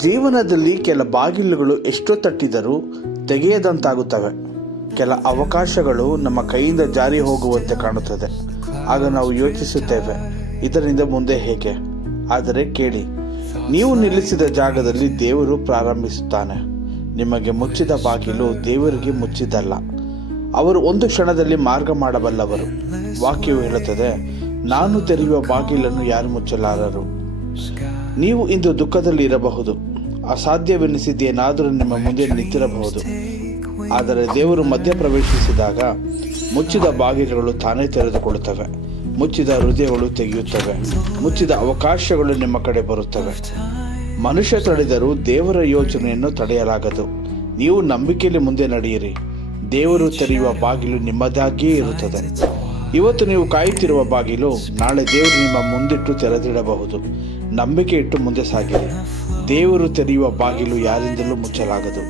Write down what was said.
ಜೀವನದಲ್ಲಿ ಕೆಲ ಬಾಗಿಲುಗಳು ಎಷ್ಟೋ ತಟ್ಟಿದರೂ ತೆಗೆಯದಂತಾಗುತ್ತವೆ. ಕೆಲ ಅವಕಾಶಗಳು ನಮ್ಮ ಕೈಯಿಂದ ಜಾರಿ ಹೋಗುವಂತೆ ಕಾಣುತ್ತದೆ. ಆಗ ನಾವು ಯೋಚಿಸುತ್ತೇವೆ, ಇದರಿಂದ ಮುಂದೆ ಹೇಗೆ? ಆದರೆ ಕೇಳಿ, ನೀವು ನಿಲ್ಲಿಸಿದ ಜಾಗದಲ್ಲಿ ದೇವರು ಪ್ರಾರಂಭಿಸುತ್ತಾನೆ. ನಿಮಗೆ ಮುಚ್ಚಿದ ಬಾಗಿಲು ದೇವರಿಗೆ ಮುಚ್ಚಿದ್ದಲ್ಲ. ಅವರು ಒಂದು ಕ್ಷಣದಲ್ಲಿ ಮಾರ್ಗ ಮಾಡಬಲ್ಲವರು. ವಾಕ್ಯವು ಹೇಳುತ್ತದೆ, ನಾನು ತೆರೆಯುವ ಬಾಗಿಲನ್ನು ಯಾರು ಮುಚ್ಚಲಾರರು. ನೀವು ಇಂದು ದುಃಖದಲ್ಲಿ ಇರಬಹುದು. ಅಸಾಧ್ಯವೆನಿಸಿದ್ದೇನಾದರೂ ನಿಮ್ಮ ಮುಂದೆ ನಿಂತಿರಬಹುದು. ಆದರೆ ದೇವರು ಮಧ್ಯ ಪ್ರವೇಶಿಸಿದಾಗ ಮುಚ್ಚಿದ ಬಾಗಿಲುಗಳು ತಾನೇ ತೆರೆದುಕೊಳ್ಳುತ್ತವೆ. ಮುಚ್ಚಿದ ಹೃದಯಗಳು ತೆಗೆಯುತ್ತವೆ. ಮುಚ್ಚಿದ ಅವಕಾಶಗಳು ನಿಮ್ಮ ಕಡೆ ಬರುತ್ತವೆ. ಮನುಷ್ಯ ತಡೆದರೂ ದೇವರ ಯೋಚನೆಯನ್ನು ತಡೆಯಲಾಗದು. ನೀವು ನಂಬಿಕೆಯಲ್ಲಿ ಮುಂದೆ ನಡೆಯಿರಿ. ದೇವರು ತೆರೆಯುವ ಬಾಗಿಲು ನಿಮ್ಮದಾಗಿಯೇ ಇರುತ್ತದೆ. ಇವತ್ತು ನೀವು ಕಾಯುತ್ತಿರುವ ಬಾಗಿಲು ನಾಳೆ ದೇವರು ನಿಮ್ಮ ಮುಂದಿಟ್ಟು ತೆರೆದಿಡಬಹುದು. ನಂಬಿಕೆ ಇಟ್ಟು ಮುಂದೆ ಸಾಗಿರಿ. ದೇವರು ತೆರೆಯುವ ಬಾಗಿಲು ಯಾರಿಂದಲೂ ಮುಚ್ಚಲಾಗದು.